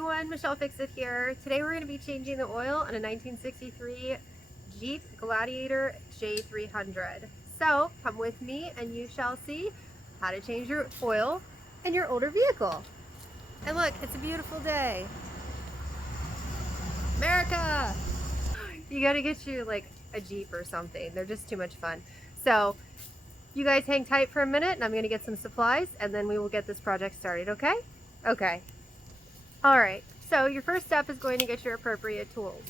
everyone, Michelle Fix-It here. Today we're going to be changing the oil on a 1963 Jeep Gladiator J300. So come with me and you shall see how to change your oil in your older vehicle. And look, it's a beautiful day. America! You got to get you like a Jeep or something. They're just too much fun. So you guys hang tight for a minute and I'm going to get some supplies and then we will get this project started, okay? Okay. Alright, so your first step is going to get your appropriate tools.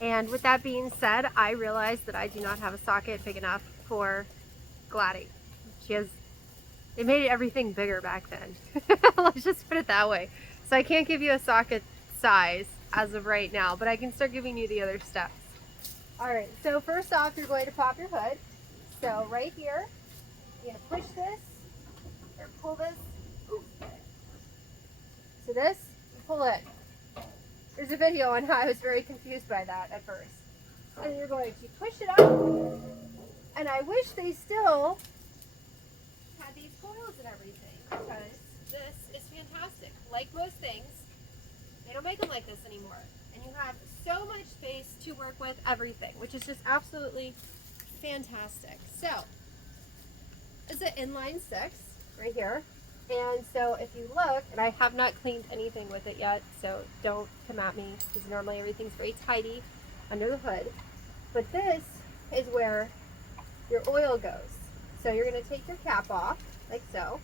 And with that being said, I realized that I do not have a socket big enough for Gladdy. They made everything bigger back then. Let's just put it that way. So I can't give you a socket size as of right now, but I can start giving you the other steps. Alright, so first off, you're going to pop your hood. So right here, you're going to push this, or pull this. So this, pull it. There's a video on how I was very confused by that at first. And you're going to push it up. And I wish they still had these coils and everything, because this is fantastic. Like most things, they don't make them like this anymore. And you have so much space to work with everything, which is just absolutely fantastic. So, it's an inline 6 right here. And so if you look, and I have not cleaned anything with it yet, so don't come at me, because normally everything's very tidy under the hood. But this is where your oil goes. So you're going to take your cap off, like so.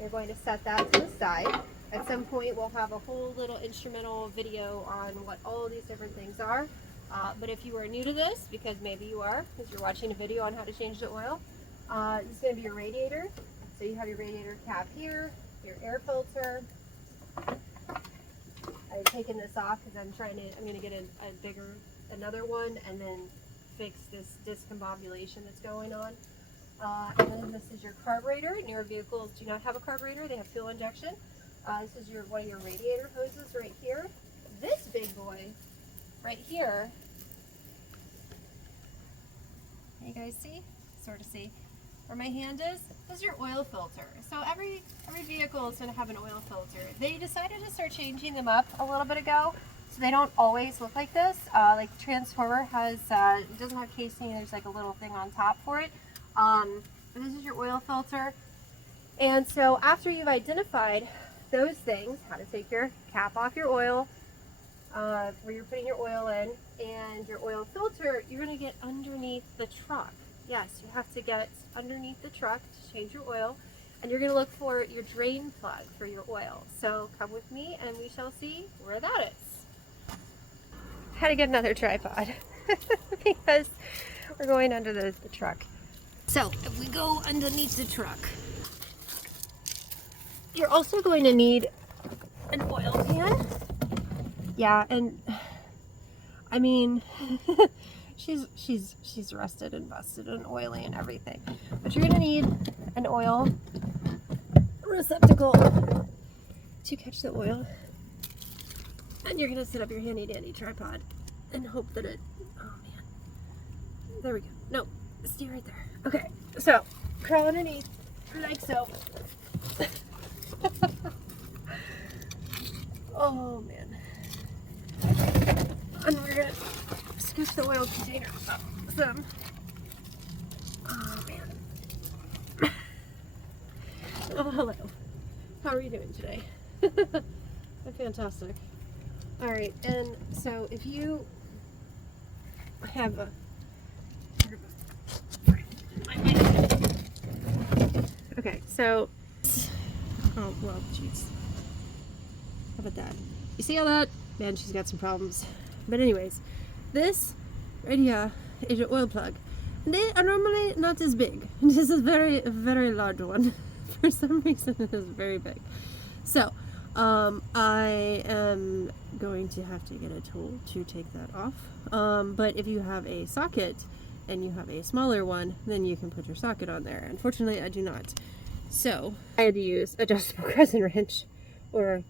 You're going to set that to the side. At some point we'll have a whole little instrumental video on what all of these different things are. But if you are new to this, because maybe you are, because you're watching a video on how to change the oil, it's going to be your radiator. So you have your radiator cap here, your air filter. I've taken this off because I'm going to get another one and then fix this discombobulation that's going on. And then this is your carburetor. Newer vehicles do not have a carburetor, they have fuel injection. This is one of your radiator hoses right here. This big boy right here, can you guys see? Sort of see where my hand is? This is your oil filter. So every vehicle is going to have an oil filter. They decided to start changing them up a little bit ago, so they don't always look like this. Like the Transformer has, it doesn't have casing, there's like a little thing on top for it. But this is your oil filter. And so after you've identified those things, how to take your cap off your oil, where you're putting your oil in, and your oil filter, you're going to get underneath the truck. Yes, you have to get underneath the truck to change your oil, and you're going to look for your drain plug for your oil. So come with me and we shall see where that is. I had to get another tripod because we're going under the truck. So if we go underneath the truck, you're also going to need an oil pan. Yeah, and I mean, she's rusted and busted and oily and everything. But you're gonna need an oil receptacle to catch the oil. And you're gonna set up your handy dandy tripod and hope that oh man. There we go. No, stay right there. Okay, so crawl underneath like so. Oh man. And we're gonna scoop the oil container up some. Oh man. Oh hello. How are you doing today? I'm fantastic. Alright, and so if you have a okay, so oh well jeez. How about that? You see all that? Man, she's got some problems. But anyways, this right here is your oil plug. And they are normally not as big. This is a very large one. For some reason it is very big. So, I am going to have to get a tool to take that off. But if you have a socket and you have a smaller one, then you can put your socket on there. Unfortunately, I do not. So, I had to use adjustable crescent wrench, or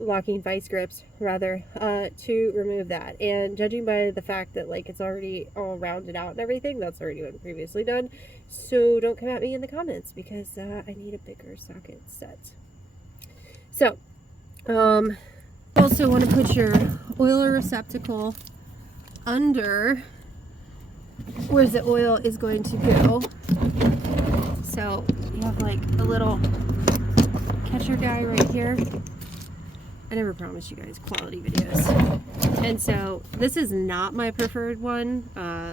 locking vice grips rather, to remove that. And judging by the fact that like it's already all rounded out and everything, that's already been previously done. So don't come at me in the comments because I need a bigger socket set. So Also want to put your oil receptacle under where the oil is going to go. So you have like a little catcher guy right here. I never promised you guys quality videos. And so this is not my preferred one.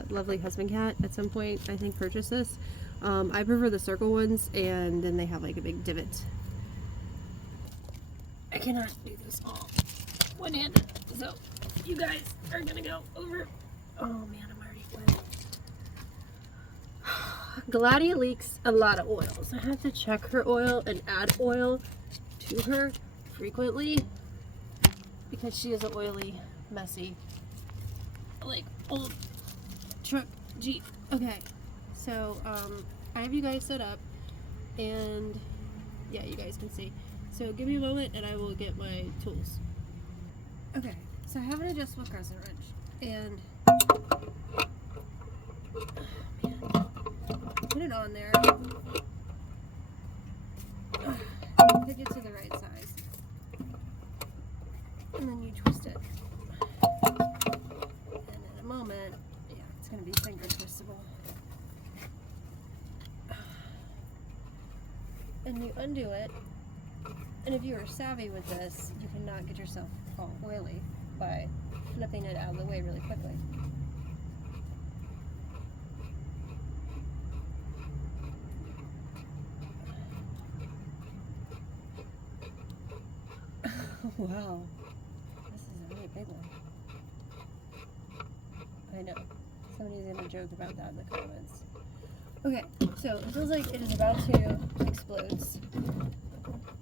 Lovely Husband Cat at some point I think purchased this. I prefer the circle ones, and then they have like a big divot. I cannot do this all one-handed, so you guys are gonna go over. Oh man, I'm already wet. Gladiator leaks a lot of oil, so I have to check her oil and add oil to her frequently because she is an oily, messy, like old truck Jeep. Okay, so I have you guys set up, and yeah, you guys can see. So give me a moment and I will get my tools. Okay, so I have an adjustable crescent wrench, and put it on there. Pick it to the right size, and then you twist it. And in a moment, yeah, it's going to be finger twistable. And you undo it. And if you are savvy with this, you cannot get yourself all oily by flipping it out of the way really quickly. Wow, this is a really big one. I know. Somebody's going to joke about that in the comments. Okay, so it feels like it is about to explode.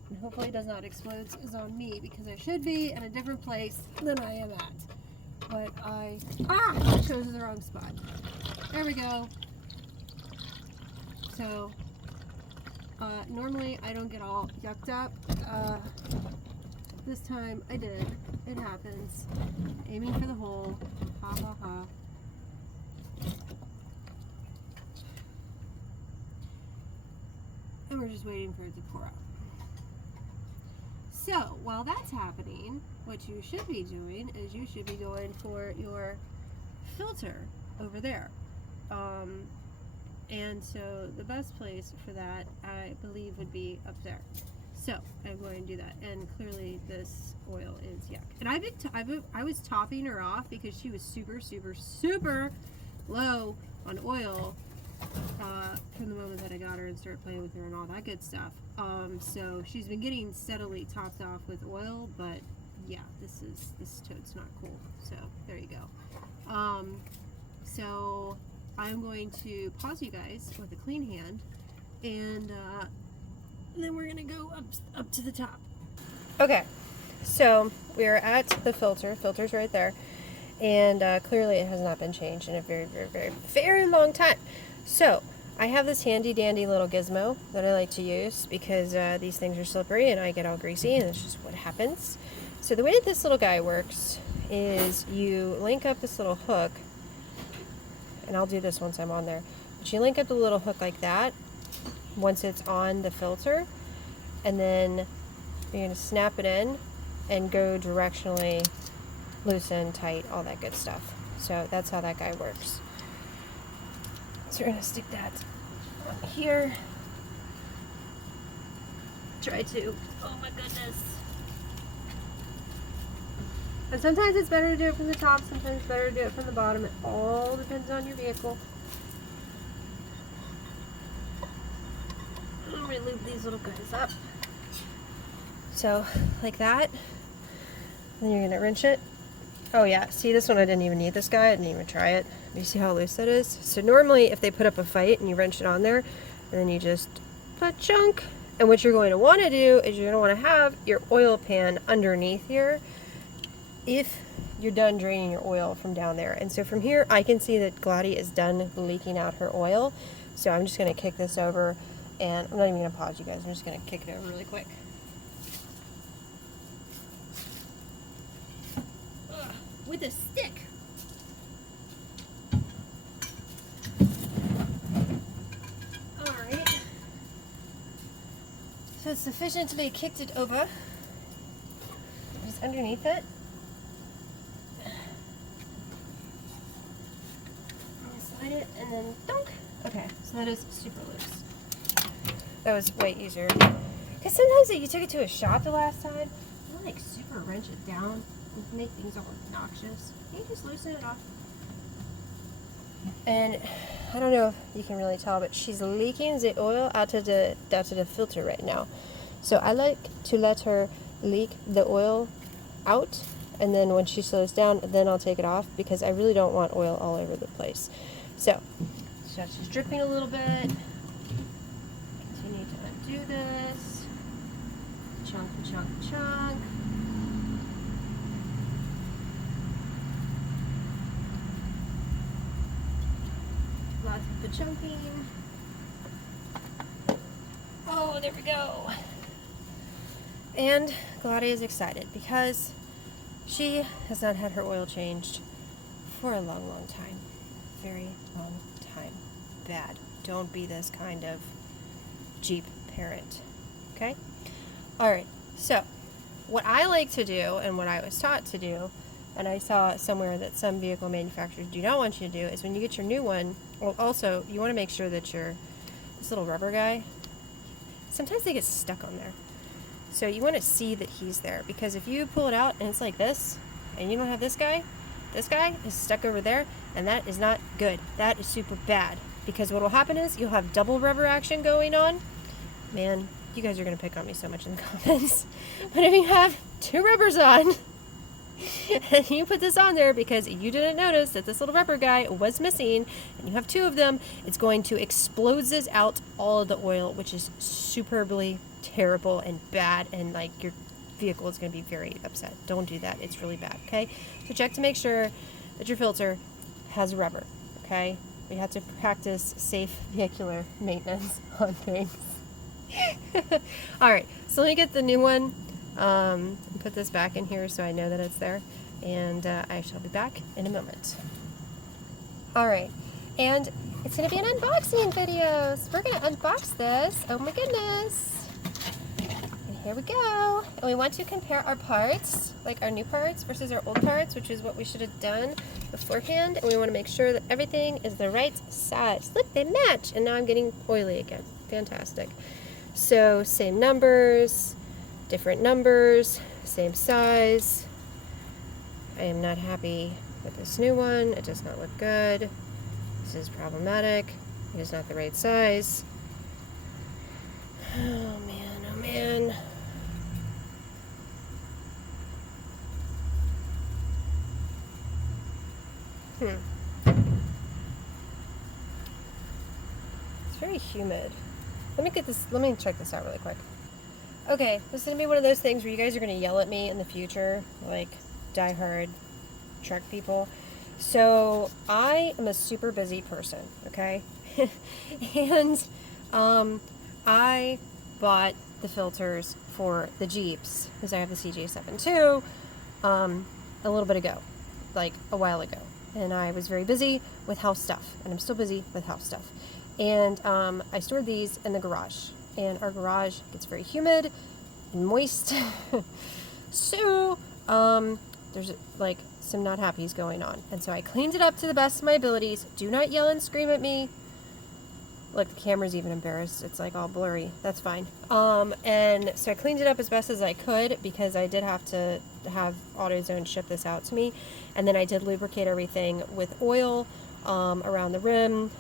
And hopefully it does not explode is on me, because I should be in a different place than I am at. But I chose the wrong spot. There we go. So normally I don't get all yucked up. This time I did. It happens. Aiming for the hole. Ha ha ha. And we're just waiting for it to pour out. So while that's happening, what you should be doing is you should be going for your filter over there. And so the best place for that, I believe, would be up there. So I'm going to do that, and clearly this oil is yuck. And I was topping her off because she was super, super, super low on oil from the moment that I got her and started playing with her and all that good stuff. So she's been getting steadily topped off with oil, but yeah, this toad's not cool. So there you go. So I'm going to pause you guys with a clean hand, and then we're gonna go up to the top. Okay, so we're at the filter's right there, and clearly it has not been changed in a very, very, very, very long time. So I have this handy dandy little gizmo that I like to use because these things are slippery and I get all greasy, and it's just what happens. So the way that this little guy works is you link up this little hook, and I'll do this once I'm on there, but you link up the little hook like that once it's on the filter, and then you're going to snap it in and go directionally, loosen, tight, all that good stuff. So that's how that guy works. So we're going to stick that on here. Try to, oh my goodness. And sometimes it's better to do it from the top, sometimes it's better to do it from the bottom. It all depends on your vehicle. I'm going to lube these little guys up. So, like that. Then you're going to wrench it. Oh yeah, see, this one I didn't even need this guy. I didn't even try it. You see how loose that is? So normally if they put up a fight and you wrench it on there, and then you just chunk. And what you're going to want to do is you're going to want to have your oil pan underneath here if you're done draining your oil from down there. And so from here I can see that Glady is done leaking out her oil. So I'm just going to kick this over, and I'm not even going to pause you guys. I'm just going to kick it over really quick. With a stick. Alright. So it's sufficiently kicked it over. Just underneath it. Slide it and then dunk. Okay, so that is super loose. That was way easier. Because sometimes you took it to a shop the last time, you like super wrench it down and make things all obnoxious. You just loosen it off. And I don't know if you can really tell, but she's leaking the oil out of the filter right now. So I like to let her leak the oil out, and then when she slows down, then I'll take it off, because I really don't want oil all over the place. So she's dripping a little bit. Continue to undo this. Chunk, chunk, chunk. Lots of the chunking. Oh, there we go. And Gladiator is excited because she has not had her oil changed for a long, long time. Very long time. Bad. Don't be this kind of Jeep parent. Okay? Alright, so what I like to do and what I was taught to do, and I saw somewhere that some vehicle manufacturers do not want you to do, is when you get your new one, well, also you want to make sure that this little rubber guy, sometimes they get stuck on there. So you want to see that he's there, because if you pull it out and it's like this, and you don't have this guy is stuck over there, and that is not good. That is super bad, because what will happen is you'll have double rubber action going on. Man, you guys are going to pick on me so much in the comments. But if you have two rubbers on, and you put this on there because you didn't notice that this little rubber guy was missing, and you have two of them, it's going to explode out all of the oil, which is superbly terrible and bad, and like your vehicle is going to be very upset. Don't do that. It's really bad. Okay, so check to make sure that your filter has rubber. Okay, we have to practice safe vehicular maintenance on things. All right, so let me get the new one, put this back in here so I know that it's there, and I shall be back in a moment. All right, and it's going to be an unboxing video. So we're going to unbox this. Oh my goodness. And here we go. And we want to compare our parts, like our new parts versus our old parts, which is what we should have done beforehand. And we want to make sure that everything is the right size. Look, they match. And now I'm getting oily again. Fantastic. So same numbers, different numbers, same size. I am not happy with this new one. It does not look good. This is problematic. It is not the right size. Oh man, oh man. It's very humid. Let me check this out really quick. Okay, this is going to be one of those things where you guys are going to yell at me in the future, like diehard truck people. So, I am a super busy person, okay? And, I bought the filters for the Jeeps, because I have the CJ7 too, a little bit ago, like a while ago. And I was very busy with house stuff, and I'm still busy with house stuff. And I stored these in the garage, and our garage gets very humid and moist. So there's like some not happies going on, and so I cleaned it up to the best of my abilities. Do not yell and scream at me. Look, the camera's even embarrassed. It's like all blurry. That's fine. And so I cleaned it up as best as I could, because I did have to have AutoZone ship this out to me, and then I did lubricate everything with oil around the rim,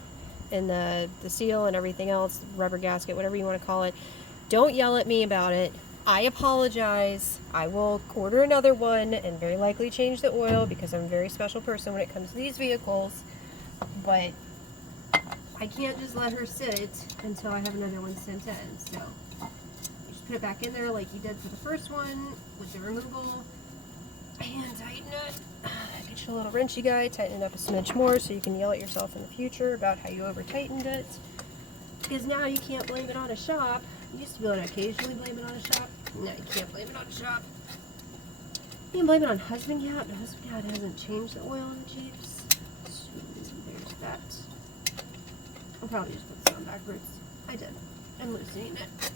and the seal and everything else, rubber gasket, whatever you want to call it. Don't yell at me about it. I apologize. I will order another one and very likely change the oil, because I'm a very special person when it comes to these vehicles. But I can't just let her sit until I have another one sent in. So you just put it back in there like you did for the first one with the removal, and tighten it. Get your little wrenchy guy, tighten it up a smidge more so you can yell at yourself in the future about how you over tightened it. Because now you can't blame it on a shop. You used to be able to occasionally blame it on a shop. No, you can't blame it on a shop. You can blame it on husband cat, but husband cat hasn't changed the oil in the Jeeps. So there's that. I'll probably just put this on backwards. I did. I'm loosening it.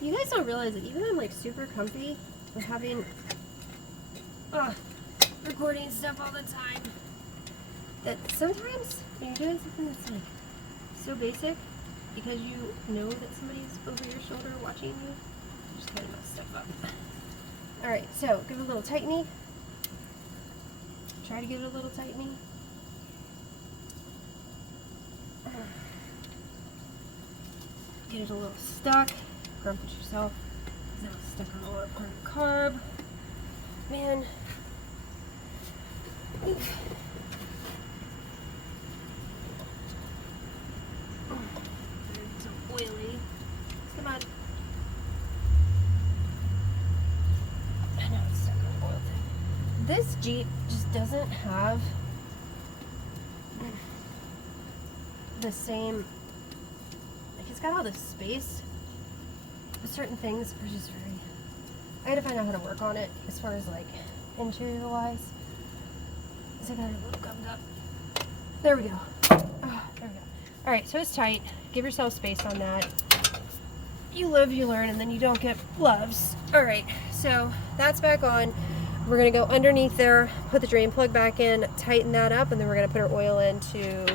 You guys don't realize that even I'm like super comfy, I'm having recording stuff all the time. That sometimes when you're doing something that's like so basic, because you know that somebody's over your shoulder watching you, you just kind of mess stuff up. Alright, so give it a little tightening. Try to give it a little tightening. Get it a little stuck. Grump it yourself. Now it's stuck on the lower part of the carb. Man. Oof. It's so oily. Come on. I know it's stuck on the oil thing. This Jeep just doesn't have the same, like, it's got all this space, but certain things are just very, I gotta find out how to work on it as far as like interior wise. So I got it a little gummed up. There we go. Oh, there we go. Alright, so it's tight. Give yourself space on that. You live, you learn, and then you don't get gloves. Alright, so that's back on. We're gonna go underneath there, put the drain plug back in, tighten that up, and then we're gonna put our oil into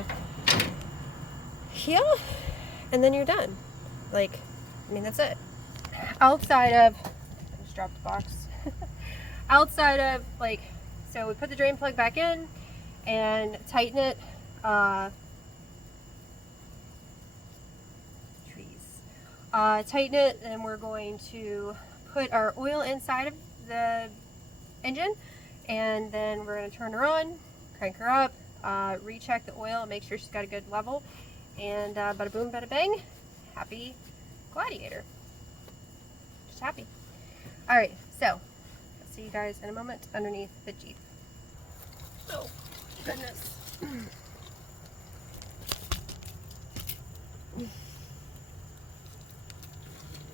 here, and then you're done. Like, I mean, that's it. Outside of, I just dropped the box. Outside of, like, so we put the drain plug back in and tighten it. Tighten it, and we're going to put our oil inside of the engine, and then we're going to turn her on, crank her up, recheck the oil, and make sure she's got a good level. And bada boom, bada bang, happy Gladiator. Just happy. Alright, so I'll see you guys in a moment underneath the Jeep. Oh, goodness.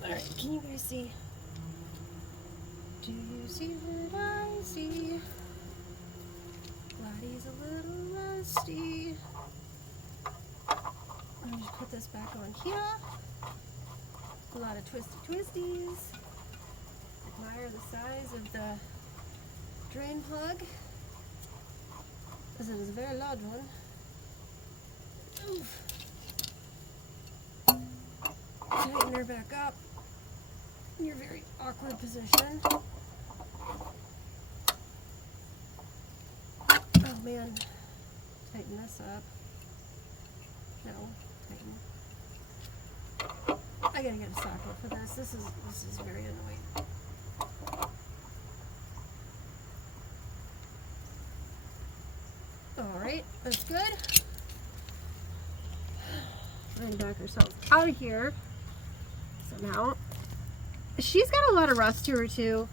Alright, can you guys see? Do you see what I see? Gladdy's a little rusty. I'm gonna just put this back on here. A lot of twisty twisties. Admire the size of the drain plug, as it is a very large one. Oof. Tighten her back up in your very awkward position. Oh man, tighten this up. No, tighten. I gotta get a socket for this. This is very annoying. Alright, that's good. We're gonna back ourselves out of here somehow. She's got a lot of rust to her too.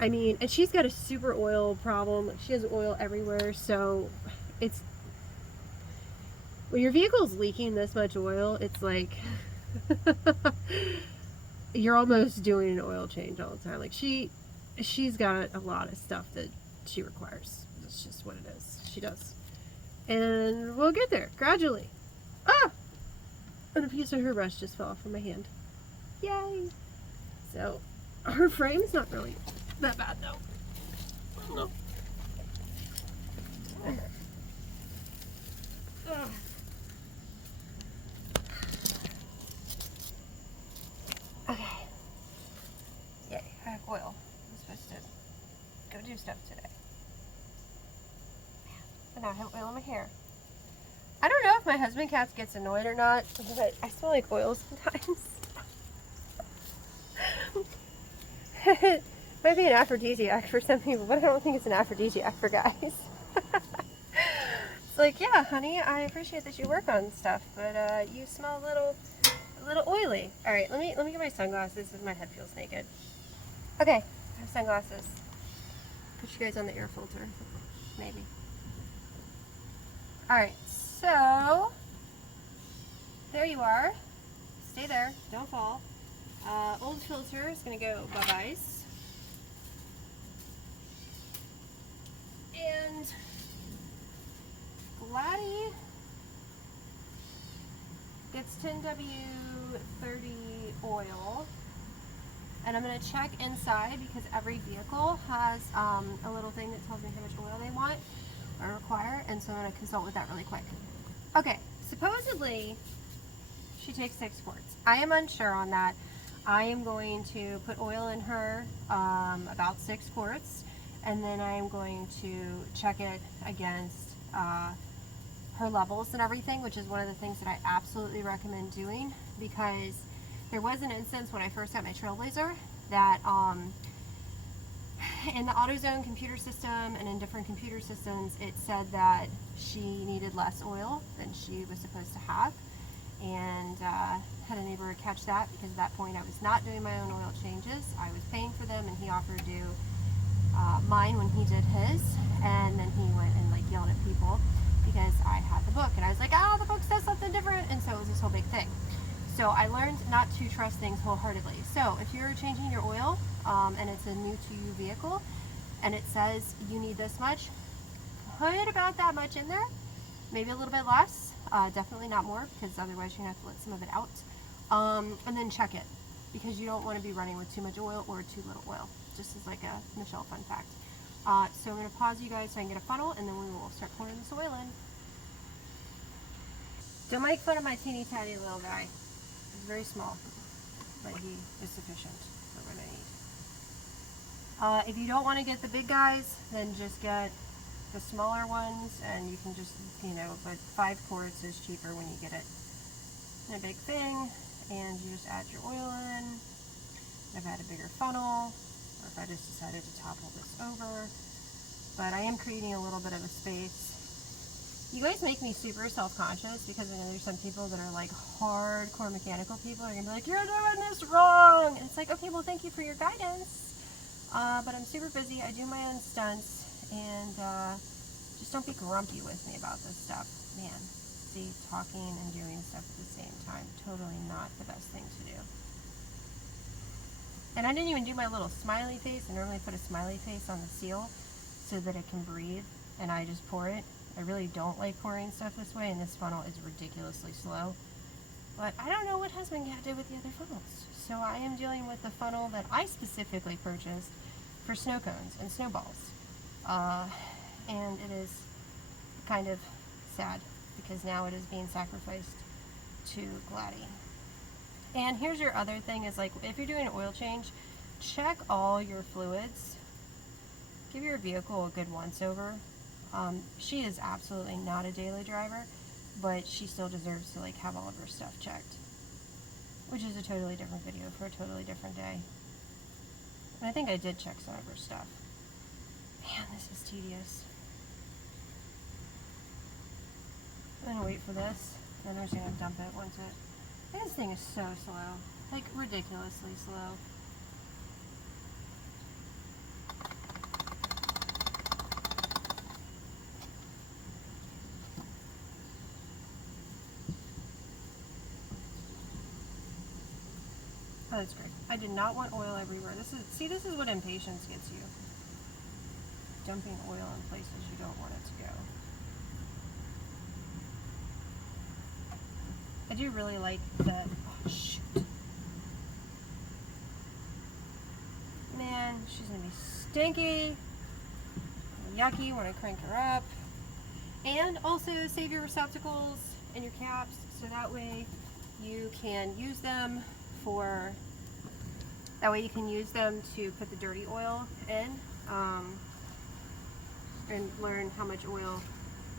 I mean, and she's got a super oil problem. Like, she has oil everywhere, so it's, when your vehicle's leaking this much oil, it's like you're almost doing an oil change all the time. Like, she's got a lot of stuff that she requires. That's just what it is. She does. And we'll get there gradually. Ah! And a piece of her brush just fell off from my hand. Yay! So, her frame's not really that bad though. No. Ugh. Okay. Yay, I have oil. I'm supposed to go do stuff today. And now I have oil in my hair. I don't know if my husband cats gets annoyed or not, but I smell like oil sometimes. It might be an aphrodisiac for some people, but I don't think it's an aphrodisiac for guys. It's like, yeah, honey, I appreciate that you work on stuff, but you smell a little oily. All right, let me get my sunglasses because my head feels naked. Okay, I have sunglasses. Put you guys on the air filter, maybe. All right, so there you are. Stay there, don't fall. Old filter is going to go bye-byes. And Gladdy gets 10W30 oil. And I'm going to check inside because every vehicle has a little thing that tells me how much oil they want or require, and so I'm going to consult with that really quick. Okay, supposedly she takes 6 quarts. I am unsure on that. I am going to put oil in her, about 6 quarts, and then I am going to check it against her levels and everything, which is one of the things that I absolutely recommend doing, because there was an instance when I first got my Trailblazer that in the AutoZone computer system and in different computer systems, it said that she needed less oil than she was supposed to have, and had a neighbor catch that, because at that point I was not doing my own oil changes. I was paying for them, and he offered to do mine when he did his, and then he went and like yelled at people because I had the book, and I was like, oh, the book says something different, and so it was this whole big thing. So I learned not to trust things wholeheartedly. So if you're changing your oil and it's a new to you vehicle and it says you need this much, put about that much in there, maybe a little bit less, definitely not more, because otherwise you're gonna have to let some of it out, and then check it, because you don't want to be running with too much oil or too little oil, just as like a Michelle fun fact. So I'm going to pause you guys so I can get a funnel, and then we will start pouring this oil in. Don't make fun of my teeny tiny little guy. He's very small, but he is sufficient for what I need. If you don't want to get the big guys, then just get the smaller ones, and you can just, you know, but 5 quarts is cheaper when you get it in a big thing, and you just add your oil in. I've had a bigger funnel, or if I just decided to topple this over, but I am creating a little bit of a space. You guys make me super self-conscious, because I know there's some people that are like hardcore mechanical people are gonna be like, you're doing this wrong, and it's like, okay, well, thank you for your guidance, but I'm super busy. I do my own stunts, and just don't be grumpy with me about this stuff. Man, see, talking and doing stuff at the same time, totally not the best thing to do. And I didn't even do my little smiley face. I normally put a smiley face on the seal so that it can breathe, and I just pour it. I really don't like pouring stuff this way, and this funnel is ridiculously slow. But I don't know what husband did with the other funnels. So I am dealing with the funnel that I specifically purchased for snow cones and snowballs. And it is kind of sad, because now it is being sacrificed to Gladi. And here's your other thing, is like, if you're doing an oil change, check all your fluids. Give your vehicle a good once over. She is absolutely not a daily driver, but she still deserves to like have all of her stuff checked, which is a totally different video for a totally different day. And I think I did check some of her stuff. Man, this is tedious. I'm gonna wait for this, and I'm just gonna dump it once it. This thing is so slow, like ridiculously slow. Oh, that's great. I did not want oil everywhere. This is what impatience gets you. Dumping oil in places you don't want it to go. I do really like the, oh shoot. Man, she's gonna be stinky, yucky when I crank her up. And also save your receptacles and your caps, so that way you can use them for, to put the dirty oil in, and learn how much oil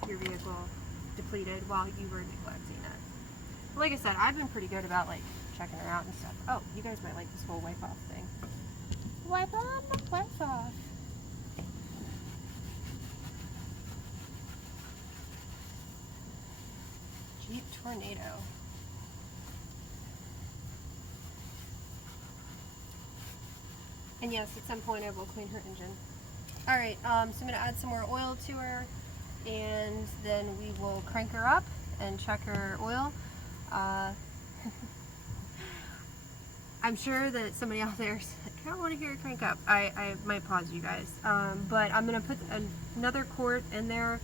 your vehicle depleted while you were neglecting it. Like I said, I've been pretty good about like checking her out and stuff. Oh, you guys might like this whole wipe off thing. Wipe on, wipe off. Jeep Tornado. And yes, at some point I will clean her engine. Alright, so I'm going to add some more oil to her, and then we will crank her up and check her oil. I'm sure that somebody out there is like, I don't want to hear it crank up. I might pause you guys. But I'm going to put another quart in there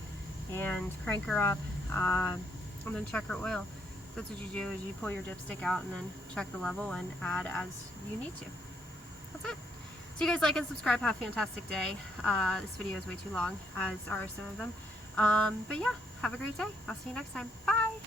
and crank her up, and then check her oil. So that's what you do, is you pull your dipstick out and then check the level and add as you need to. So you guys like and subscribe. Have a fantastic day. This video is way too long, as are some of them. But yeah, have a great day. I'll see you next time. Bye!